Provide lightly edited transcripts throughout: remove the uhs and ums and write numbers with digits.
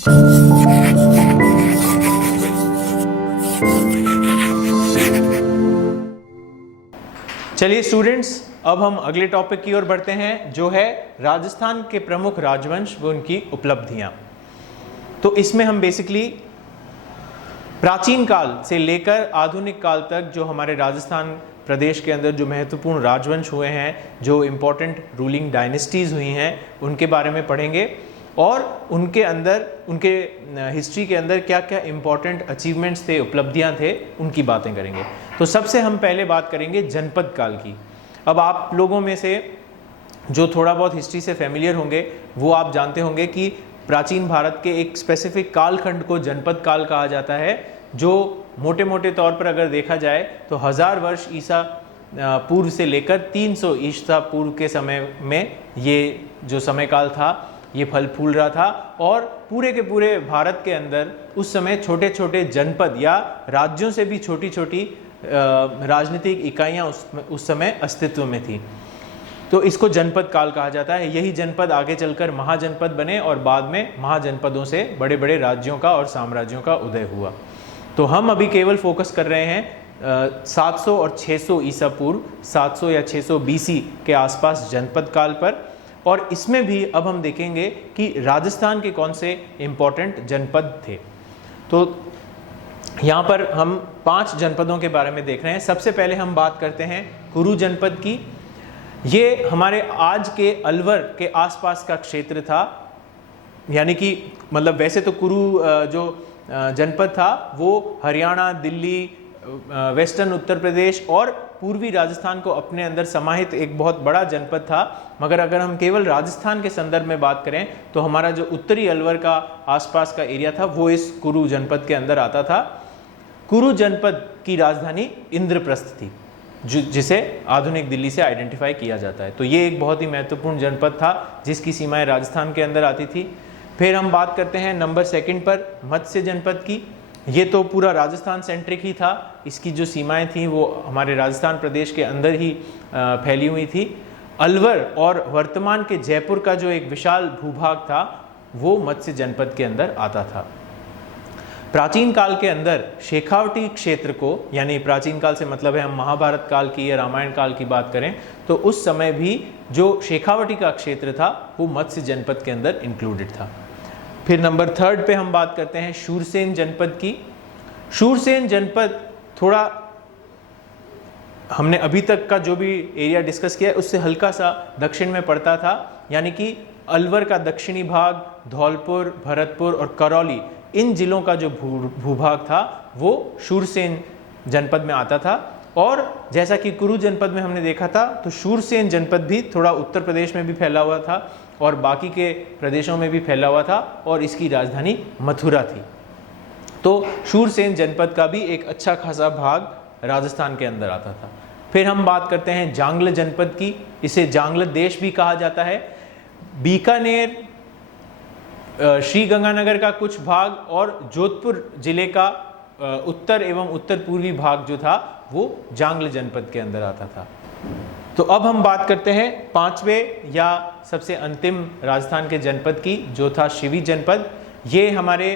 चलिए स्टूडेंट्स, अब हम अगले टॉपिक की ओर बढ़ते हैं, जो है राजस्थान के प्रमुख राजवंश व उनकी उपलब्धियां। तो इसमें हम बेसिकली प्राचीन काल से लेकर आधुनिक काल तक जो हमारे राजस्थान प्रदेश के अंदर जो महत्वपूर्ण राजवंश हुए हैं, जो इम्पोर्टेंट रूलिंग डायनेस्टीज़ हुई हैं, उनके बारे में पढ़ेंगे और उनके अंदर, उनके हिस्ट्री के अंदर क्या क्या इम्पोर्टेंट अचीवमेंट्स थे, उपलब्धियां थे, उनकी बातें करेंगे। तो सबसे हम पहले बात करेंगे जनपद काल की। अब आप लोगों में से जो थोड़ा बहुत हिस्ट्री से फेमिलियर होंगे वो आप जानते होंगे कि प्राचीन भारत के एक स्पेसिफिक कालखंड को जनपद काल कहा जाता है, जो मोटे मोटे तौर पर अगर देखा जाए तो 1000 वर्ष ईसा पूर्व से लेकर 300 ईसा पूर्व के समय में ये जो समय काल था ये फल फूल रहा था। और पूरे के पूरे भारत के अंदर उस समय छोटे छोटे जनपद या राज्यों से भी छोटी छोटी राजनीतिक इकाइयाँ उस समय अस्तित्व में थी। तो इसको जनपद काल कहा जाता है। यही जनपद आगे चलकर महाजनपद बने और बाद में महाजनपदों से बड़े बड़े राज्यों का और साम्राज्यों का उदय हुआ। तो हम अभी केवल फोकस कर रहे हैं 700 और 600 ईसा पूर्व, 700 या 600 बीसी के आसपास जनपद काल पर। और इसमें भी अब हम देखेंगे कि राजस्थान के कौन से इम्पोर्टेंट जनपद थे। तो यहाँ पर हम 5 जनपदों के बारे में देख रहे हैं। सबसे पहले हम बात करते हैं कुरु जनपद की। ये हमारे आज के अलवर के आसपास का क्षेत्र था, यानी कि मतलब वैसे तो कुरु जो जनपद था वो हरियाणा, दिल्ली, वेस्टर्न उत्तर प्रदेश और पूर्वी राजस्थान को अपने अंदर समाहित एक बहुत बड़ा जनपद था। मगर अगर हम केवल राजस्थान के संदर्भ में बात करें तो हमारा जो उत्तरी अलवर का आसपास का एरिया था वो इस कुरु जनपद के अंदर आता था। कुरु जनपद की राजधानी इंद्रप्रस्थ थी, जिसे आधुनिक दिल्ली से आइडेंटिफाई किया जाता है। तो ये एक बहुत ही महत्वपूर्ण जनपद था जिसकी सीमाएं राजस्थान के अंदर आती थी। फिर हम बात करते हैं नंबर 2 पर मत्स्य जनपद की। ये तो पूरा राजस्थान सेंट्रिक ही था, इसकी जो सीमाएं थी वो हमारे राजस्थान प्रदेश के अंदर ही फैली हुई थी। अलवर और वर्तमान के जयपुर का जो एक विशाल भूभाग था वो मत्स्य जनपद के अंदर आता था। प्राचीन काल के अंदर शेखावटी क्षेत्र को, यानी प्राचीन काल से मतलब है हम महाभारत काल की या रामायण काल की बात करें तो उस समय भी जो शेखावटी का क्षेत्र था वो मत्स्य जनपद के अंदर इंक्लूडेड था। फिर नंबर 3 पे हम बात करते हैं शूरसेन जनपद की। शूरसेन जनपद थोड़ा हमने अभी तक का जो भी एरिया डिस्कस किया है उससे हल्का सा दक्षिण में पड़ता था, यानी कि अलवर का दक्षिणी भाग, धौलपुर, भरतपुर और करौली, इन जिलों का जो भूभाग था वो शूरसेन जनपद में आता था। और जैसा कि कुरु जनपद में हमने देखा था तो शूरसेन जनपद भी थोड़ा उत्तर प्रदेश में भी फैला हुआ था और बाकी के प्रदेशों में भी फैला हुआ था और इसकी राजधानी मथुरा थी। तो शूरसेन जनपद का भी एक अच्छा खासा भाग राजस्थान के अंदर आता था। फिर हम बात करते हैं जांगल जनपद की। इसे जांगल देश भी कहा जाता है। बीकानेर, श्री गंगानगर का कुछ भाग और जोधपुर जिले का उत्तर एवं उत्तर पूर्वी भाग जो था वो जांगल जनपद के अंदर आता था। तो अब हम बात करते हैं 5वें या सबसे अंतिम राजस्थान के जनपद की, जो था शिवी जनपद। ये हमारे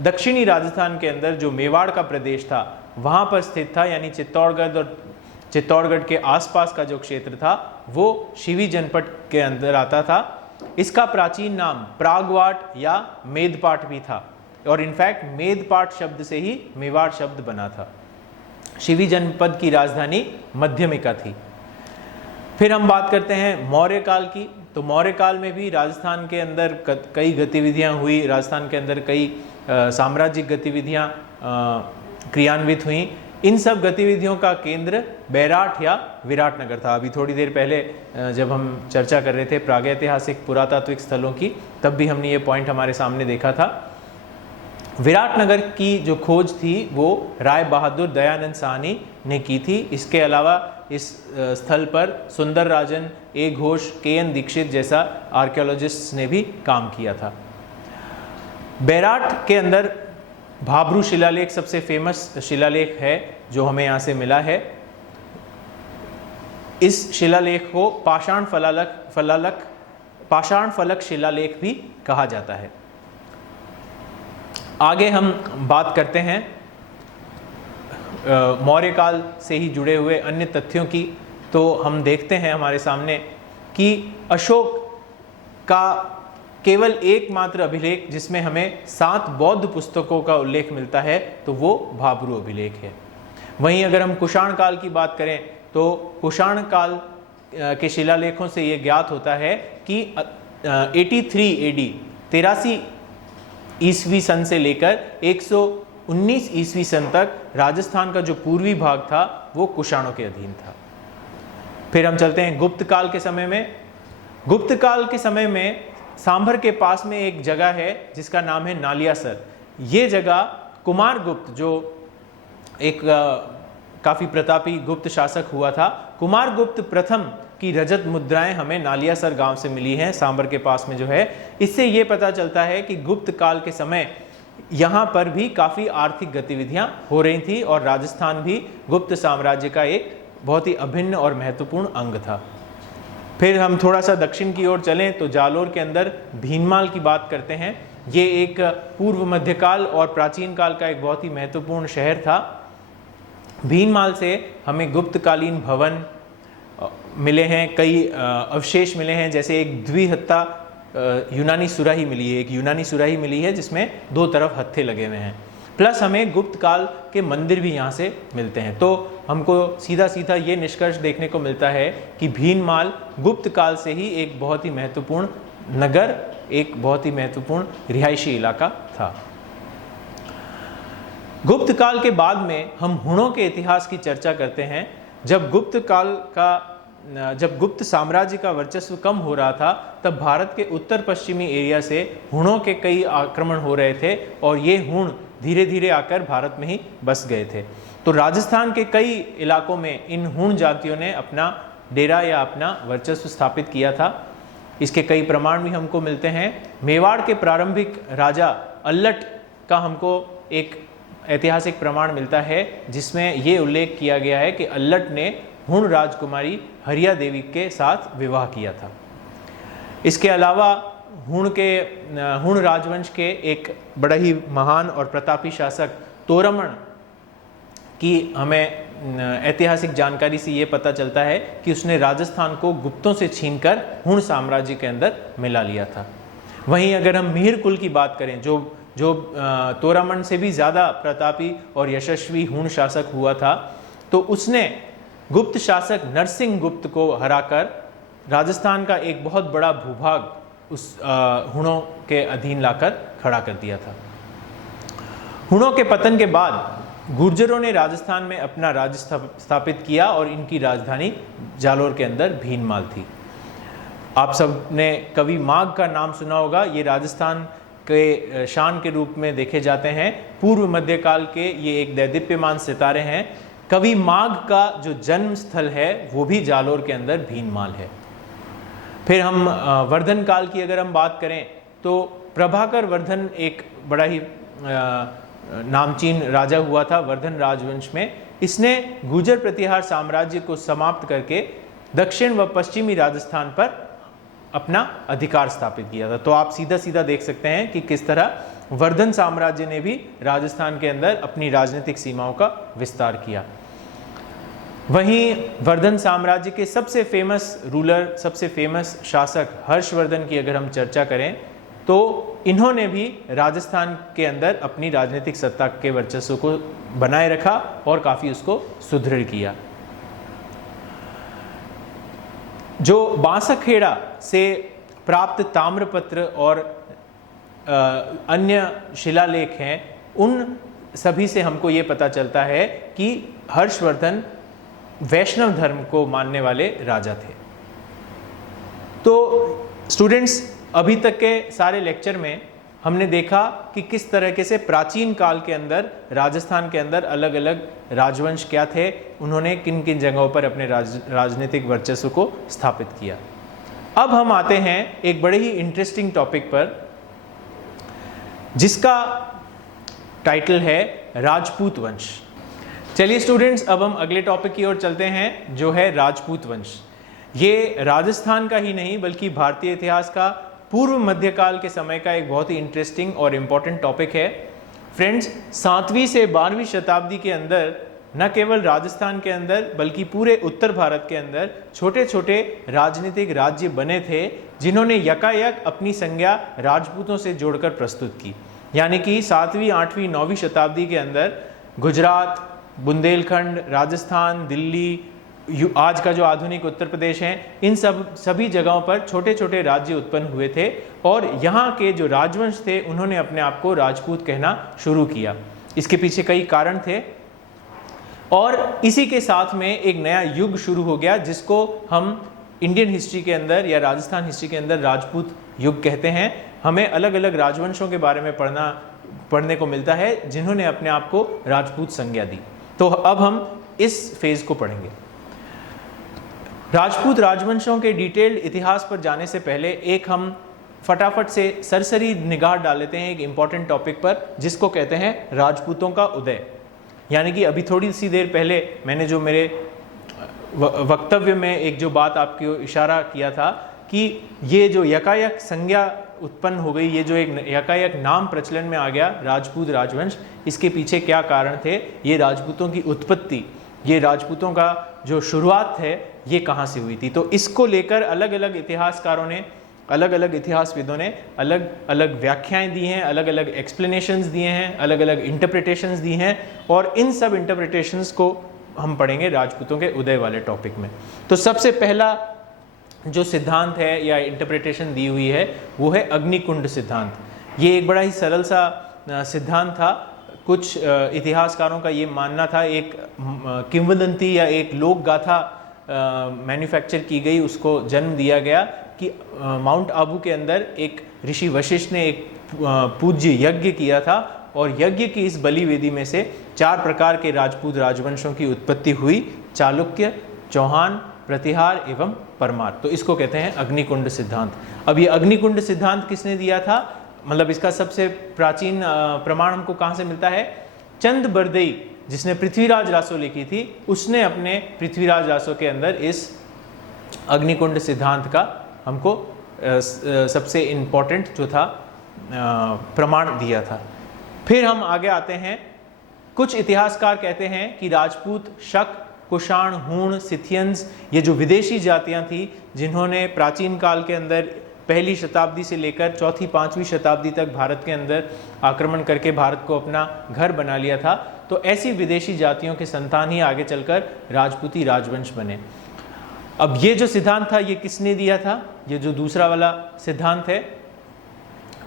दक्षिणी राजस्थान के अंदर जो मेवाड़ का प्रदेश था वहाँ पर स्थित था, यानी चित्तौड़गढ़ और चित्तौड़गढ़ के आसपास का जो क्षेत्र था वो शिवी जनपद के अंदर आता था। इसका प्राचीन नाम प्रागवाट या मेदपाट भी था और इनफैक्ट मेदपाट शब्द से ही मेवाड़ शब्द बना था। शिवी जनपद की राजधानी मध्यमिका थी। फिर हम बात करते हैं मौर्य काल की। तो मौर्य काल में भी राजस्थान के अंदर कई गतिविधियां हुई, राजस्थान के अंदर कई साम्राज्यिक गतिविधियां क्रियान्वित हुई। इन सब गतिविधियों का केंद्र बैराठ या विराटनगर था। अभी थोड़ी देर पहले जब हम चर्चा कर रहे थे प्रागैतिहासिक पुरातात्विक स्थलों की, तब भी हमने ये पॉइंट हमारे सामने देखा था। विराटनगर की जो खोज थी वो राय बहादुर दयानंद साहनी ने की थी। इसके अलावा इस स्थल पर सुंदर राजन, ए घोष, के एन दीक्षित जैसा आर्कियोलॉजिस्ट्स ने भी काम किया था। बैराठ के अंदर भाब्रू शिलालेख सबसे फेमस शिलालेख है जो हमें यहाँ से मिला है। इस शिलालेख को पाषाण फलक शिलालेख भी कहा जाता है। आगे हम बात करते हैं मौर्य काल से ही जुड़े हुए अन्य तथ्यों की। तो हम देखते हैं हमारे सामने कि अशोक का केवल एकमात्र अभिलेख जिसमें हमें 7 बौद्ध पुस्तकों का उल्लेख मिलता है तो वो भाब्रू अभिलेख है। वहीं अगर हम कुषाण काल की बात करें तो कुषाण काल के शिलालेखों से ये ज्ञात होता है कि 83 AD 83 ईस्वी सन से लेकर 119 ईस्वी सन तक राजस्थान का जो पूर्वी भाग था वो कुषाणों के अधीन था। फिर हम चलते हैं गुप्त काल के समय में। गुप्त काल के समय में सांभर के पास में एक जगह है जिसका नाम है नालियासर। ये जगह कुमारगुप्त जो एक काफी प्रतापी गुप्त शासक हुआ था, कुमारगुप्त प्रथम की रजत मुद्राएं हमें नालियासर गांव से मिली हैं, सांभर के पास में जो है। इससे ये पता चलता है कि गुप्त काल के समय यहाँ पर भी काफ़ी आर्थिक गतिविधियाँ हो रही थी और राजस्थान भी गुप्त साम्राज्य का एक बहुत ही अभिन्न और महत्वपूर्ण अंग था। फिर हम थोड़ा सा दक्षिण की ओर चलें तो जालोर के अंदर भीनमाल की बात करते हैं। ये एक पूर्व मध्यकाल और प्राचीन काल का एक बहुत ही महत्वपूर्ण शहर था। भीनमाल से हमें गुप्तकालीन भवन मिले हैं, कई अवशेष मिले हैं, जैसे एक द्विहत्ता यूनानी सुराही मिली है, एक यूनानी सुराही मिली है जिसमें 2 तरफ हत्थे लगे हुए हैं। प्लस हमें गुप्त काल के मंदिर भी यहाँ से मिलते हैं। तो हमको सीधा सीधा ये निष्कर्ष देखने को मिलता है कि भीनमाल गुप्त काल से ही एक बहुत ही महत्वपूर्ण नगर, एक बहुत ही महत्वपूर्ण रिहायशी इलाका था। गुप्त काल के बाद में हम हुणों के इतिहास की चर्चा करते हैं। जब गुप्त साम्राज्य का वर्चस्व कम हो रहा था तब भारत के उत्तर पश्चिमी एरिया से हुणों के कई आक्रमण हो रहे थे और ये हुण धीरे धीरे आकर भारत में ही बस गए थे। तो राजस्थान के कई इलाकों में इन हुण जातियों ने अपना डेरा या अपना वर्चस्व स्थापित किया था। इसके कई प्रमाण भी हमको मिलते हैं। मेवाड़ के प्रारंभिक राजा अल्लट का हमको एक ऐतिहासिक प्रमाण मिलता है जिसमें ये उल्लेख किया गया है कि अल्लट ने हुण राजकुमारी हरिया देवी के साथ विवाह किया था। इसके अलावा हुण राजवंश के एक बड़ा ही महान और प्रतापी शासक तोरमण की हमें ऐतिहासिक जानकारी से ये पता चलता है कि उसने राजस्थान को गुप्तों से छीनकर हुण साम्राज्य के अंदर मिला लिया था। वहीं अगर हम मिहिर कुल की बात करें जो तोरामन से भी ज़्यादा प्रतापी और यशस्वी हुण शासक हुआ था, तो उसने गुप्त शासक नरसिंह गुप्त को हराकर राजस्थान का एक बहुत बड़ा भूभाग उस हुणों के अधीन लाकर खड़ा कर दिया था। हुणों के पतन के बाद गुर्जरों ने राजस्थान में अपना राज्य स्थापित किया और इनकी राजधानी जालोर के अंदर भीनमाल थी। आप सब ने कवि माघ का नाम सुना होगा। ये राजस्थान के शान के रूप में देखे जाते हैं। पूर्व मध्यकाल के ये एक दैदीप्यमान सितारे हैं। कवि माघ का जो जन्म स्थल है वो भी जालोर के अंदर भीनमाल है। फिर हम वर्धन काल की अगर हम बात करें तो प्रभाकर वर्धन एक बड़ा ही नामचीन राजा हुआ था वर्धन राजवंश में। इसने गुर्जर प्रतिहार साम्राज्य को समाप्त करके दक्षिण व पश्चिमी राजस्थान पर अपना अधिकार स्थापित किया था। तो आप सीधा सीधा देख सकते हैं कि किस तरह वर्धन साम्राज्य ने भी राजस्थान के अंदर अपनी राजनीतिक सीमाओं का विस्तार किया। वहीं वर्धन साम्राज्य के सबसे फेमस रूलर, सबसे फेमस शासक हर्षवर्धन की अगर हम चर्चा करें तो इन्होंने भी राजस्थान के अंदर अपनी राजनीतिक सत्ता के वर्चस्व को बनाए रखा और काफ़ी उसको सुदृढ़ किया। जो बांसखेड़ा से प्राप्त ताम्रपत्र और अन्य शिलालेख हैं, उन सभी से हमको ये पता चलता है कि हर्षवर्धन वैष्णव धर्म को मानने वाले राजा थे। तो स्टूडेंट्स, अभी तक के सारे लेक्चर में हमने देखा कि किस तरीके से प्राचीन काल के अंदर राजस्थान के अंदर अलग अलग राजवंश क्या थे, उन्होंने किन किन जगहों पर अपने राजनीतिक वर्चस्व को स्थापित किया। अब हम आते हैं एक बड़े ही इंटरेस्टिंग टॉपिक पर जिसका टाइटल है राजपूत वंश। चलिए स्टूडेंट्स, अब हम अगले टॉपिक की ओर चलते हैं जो है राजपूत वंश। ये राजस्थान का ही नहीं बल्कि भारतीय इतिहास का पूर्व मध्यकाल के समय का एक बहुत ही इंटरेस्टिंग और इम्पॉर्टेंट टॉपिक है। फ्रेंड्स, 7वीं से 12वीं शताब्दी के अंदर न केवल राजस्थान के अंदर बल्कि पूरे उत्तर भारत के अंदर छोटे छोटे राजनीतिक राज्य बने थे, जिन्होंने यकायक अपनी संज्ञा राजपूतों से जोड़कर प्रस्तुत की। यानी कि 7वीं, 8वीं, 9वीं शताब्दी के अंदर गुजरात, बुंदेलखंड, राजस्थान, दिल्ली, आज का जो आधुनिक उत्तर प्रदेश है, इन सभी जगहों पर छोटे छोटे राज्य उत्पन्न हुए थे और यहाँ के जो राजवंश थे उन्होंने अपने आप को राजपूत कहना शुरू किया। इसके पीछे कई कारण थे और इसी के साथ में एक नया युग शुरू हो गया, जिसको हम इंडियन हिस्ट्री के अंदर या राजस्थान हिस्ट्री के अंदर राजपूत युग कहते हैं। हमें अलग अलग राजवंशों के बारे में पढ़ने को मिलता है जिन्होंने अपने आप को राजपूत संज्ञा दी। तो अब हम इस फेज को पढ़ेंगे। राजपूत राजवंशों के डिटेल्ड इतिहास पर जाने से पहले एक हम फटाफट से सरसरी निगाह डाल लेते हैं एक इंपॉर्टेंट टॉपिक पर, जिसको कहते हैं राजपूतों का उदय। यानी कि अभी थोड़ी सी देर पहले मैंने जो मेरे वक्तव्य में एक जो बात आपको इशारा किया था कि ये जो यकायक संज्ञा उत्पन्न हो गई, ये जो एक यकायक नाम प्रचलन में आ गया राजपूत राजवंश, इसके पीछे क्या कारण थे, ये राजपूतों की उत्पत्ति, ये राजपूतों का जो शुरुआत है ये कहाँ से हुई थी। तो इसको लेकर अलग अलग इतिहासकारों ने, अलग अलग इतिहासविदों ने अलग अलग व्याख्याएं दी हैं, अलग अलग एक्सप्लेनेशंस दिए हैं, अलग अलग इंटरप्रिटेशंस दी हैं और इन सब इंटरप्रिटेशंस को हम पढ़ेंगे राजपूतों के उदय वाले टॉपिक में। तो सबसे पहला जो सिद्धांत है या इंटरप्रिटेशन दी हुई है वो है अग्निकुंड सिद्धांत। ये एक बड़ा ही सरल सा सिद्धांत था। कुछ इतिहासकारों का ये मानना था, एक किंवदंती या एक लोक गाथा मैन्युफैक्चर की गई, उसको जन्म दिया गया कि माउंट आबू के अंदर एक ऋषि वशिष्ठ ने एक पूज्य यज्ञ किया था और यज्ञ की इस बलि वेदी में से 4 प्रकार के राजपूत राजवंशों की उत्पत्ति हुई, चालुक्य, चौहान, प्रतिहार एवं परमार। तो इसको कहते हैं अग्निकुंड सिद्धांत। अब ये अग्निकुंड सिद्धांत किसने दिया था, मतलब इसका सबसे प्राचीन प्रमाण हमको कहाँ से मिलता है? चंद बरदई, जिसने पृथ्वीराज रासो लिखी थी, उसने अपने पृथ्वीराज रासो के अंदर इस अग्निकुंड सिद्धांत का हमको सबसे इम्पोर्टेंट जो था प्रमाण दिया था। फिर हम आगे आते हैं। कुछ इतिहासकार कहते हैं कि राजपूत, शक, कुषाण, हूण, सिथियंस, ये जो विदेशी जातियां थी जिन्होंने प्राचीन काल के अंदर पहली शताब्दी से लेकर चौथी 5वीं शताब्दी तक भारत के अंदर आक्रमण करके भारत को अपना घर बना लिया था, तो ऐसी विदेशी जातियों के संतान ही आगे चलकर राजपूती राजवंश बने। अब ये जो सिद्धांत था ये किसने दिया था, ये जो दूसरा वाला सिद्धांत है,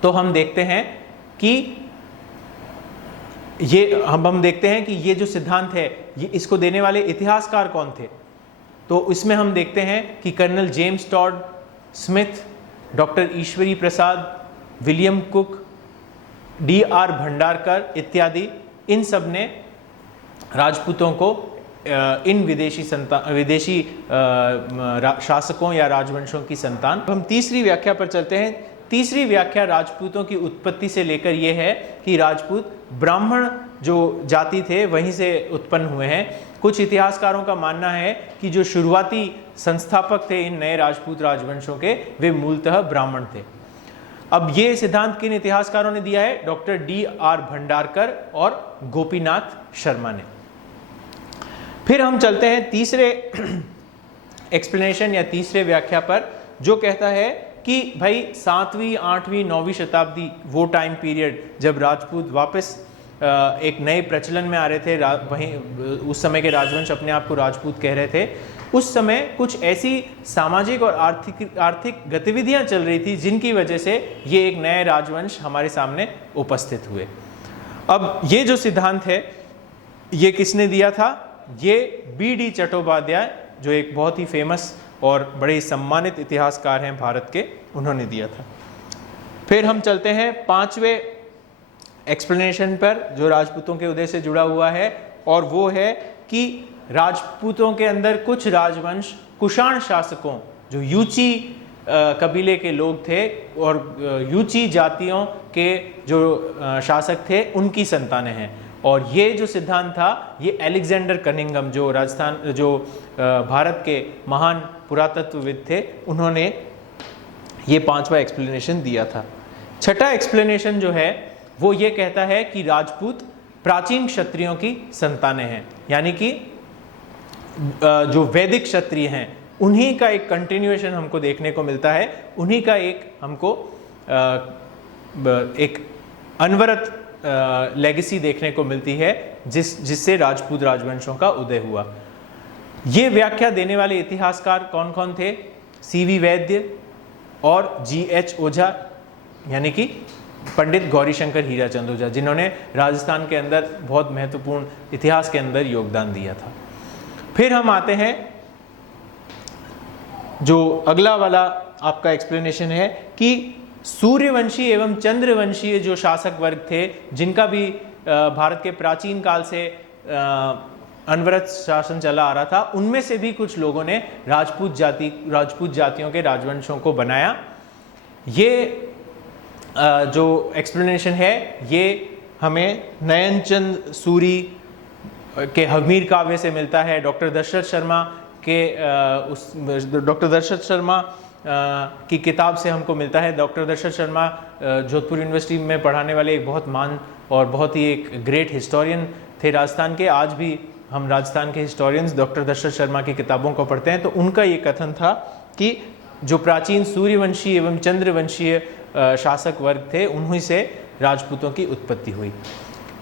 तो हम देखते हैं कि हम देखते हैं कि ये जो सिद्धांत है ये इसको देने वाले इतिहासकार कौन थे। तो इसमें हम देखते हैं कि colonel James Tod Smith, doctor Ishwari Prasad, William Cook, D.R. Bhandarkar इत्यादि, इन सब ने राजपूतों को इन विदेशी शासकों या राजवंशों की संतान। हम तीसरी व्याख्या पर चलते हैं। तीसरी व्याख्या राजपूतों की उत्पत्ति से लेकर यह है कि राजपूत ब्राह्मण जो जाति थे वहीं से उत्पन्न हुए हैं। कुछ इतिहासकारों का मानना है कि जो शुरुआती संस्थापक थे इन नए राजपूत राजवंशों के, वे मूलतः ब्राह्मण थे। अब ये सिद्धांत किन इतिहासकारों ने दिया है? Doctor D.R. भंडारकर और गोपीनाथ शर्मा ने। फिर हम चलते हैं तीसरे एक्सप्लेनेशन या तीसरे व्याख्या पर, जो कहता है कि भाई 7वीं, 8वीं, 9वीं शताब्दी, वो टाइम पीरियड जब राजपूत वापस एक नए प्रचलन में आ रहे थे, वहीं उस समय के राजवंश अपने आप को राजपूत कह रहे थे, उस समय कुछ ऐसी सामाजिक और आर्थिक गतिविधियां चल रही थी जिनकी वजह से ये एक नए राजवंश हमारे सामने उपस्थित हुए। अब ये जो सिद्धांत है ये किसने दिया था? ये B.D. चट्टोपाध्याय, जो एक बहुत ही फेमस और बड़े सम्मानित इतिहासकार हैं भारत के, उन्होंने दिया था। फिर हम चलते हैं 5वें एक्सप्लेनेशन पर जो राजपूतों के उदय से जुड़ा हुआ है, और वो है कि राजपूतों के अंदर कुछ राजवंश कुषाण शासकों, जो यूची कबीले के लोग थे और यूची जातियों के जो शासक थे, उनकी संतानें हैं। और ये जो सिद्धांत था ये अलेक्जेंडर कनिंघम, जो भारत के महान पुरातत्वविद थे, उन्होंने ये 5वां एक्सप्लेनेशन दिया था। छठा एक्सप्लेनेशन जो है वो ये कहता है कि राजपूत प्राचीन क्षत्रियों की संतानें हैं, यानी कि जो वैदिक क्षत्रिय हैं उन्हीं का एक कंटिन्यूएशन हमको देखने को मिलता है, उन्हीं का एक हमको एक अनवरत लेगेसी देखने को मिलती है जिससे राजपूत राजवंशों का उदय हुआ। ये व्याख्या देने वाले इतिहासकार कौन कौन थे? CV वैद्य और GH ओझा, यानी कि पंडित गौरीशंकर हीराचंद ओझा, जिन्होंने राजस्थान के अंदर बहुत महत्वपूर्ण इतिहास के अंदर योगदान दिया था। फिर हम आते हैं, जो अगला वाला आपका एक्सप्लेनेशन है कि सूर्यवंशी एवं चंद्रवंशीय जो शासक वर्ग थे, जिनका भी भारत के प्राचीन काल से अनवरत शासन चला आ रहा था, उनमें से भी कुछ लोगों ने राजपूत जातियों के राजवंशों को बनाया। ये जो एक्सप्लेनेशन है ये हमें नयनचंद सूरी के हमीर काव्य से मिलता है, डॉक्टर दशरथ शर्मा की किताब से हमको मिलता है। डॉक्टर दशरथ शर्मा जोधपुर यूनिवर्सिटी में पढ़ाने वाले एक बहुत मान और बहुत ही एक ग्रेट हिस्टोरियन थे राजस्थान के। आज भी हम राजस्थान के हिस्टोरियंस डॉक्टर दशरथ शर्मा की किताबों को पढ़ते हैं, तो उनका ये कथन था कि जो प्राचीन सूर्यवंशी एवं चंद्रवंशीय शासक वर्ग थे, उन्हीं से राजपूतों की उत्पत्ति हुई।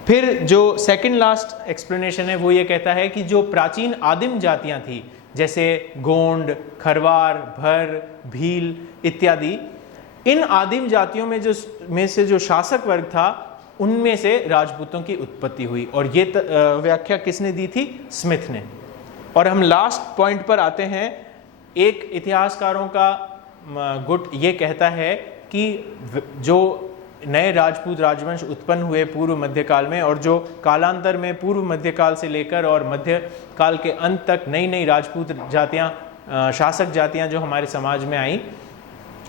फिर जो सेकंड लास्ट एक्सप्लेनेशन है वो ये कहता है कि जो प्राचीन आदिम जातियां थी, जैसे गोंड, खरवार, भर, भील इत्यादि, इन आदिम जातियों में से जो शासक वर्ग था उनमें से राजपूतों की उत्पत्ति हुई। और ये व्याख्या किसने दी थी? स्मिथ ने। और हम लास्ट पॉइंट पर आते हैं। एक इतिहासकारों का गुट ये कहता है कि जो नए राजपूत राजवंश उत्पन्न हुए पूर्व मध्यकाल में, और जो कालांतर में पूर्व मध्यकाल से लेकर और मध्यकाल के अंत तक नई नई राजपूत जातियां, शासक जातियां जो हमारे समाज में आई,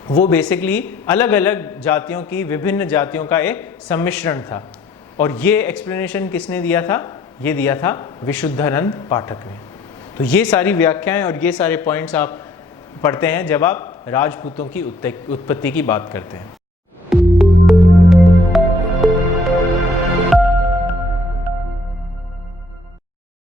वो बेसिकली अलग अलग जातियों की, विभिन्न जातियों का एक सम्मिश्रण था। और ये एक्सप्लेनेशन किसने दिया था? ये दिया था विशुद्धानंद पाठक ने। तो ये सारी व्याख्याएं और ये सारे पॉइंट्स आप पढ़ते हैं जब आप राजपूतों की उत्पत्ति की बात करते हैं।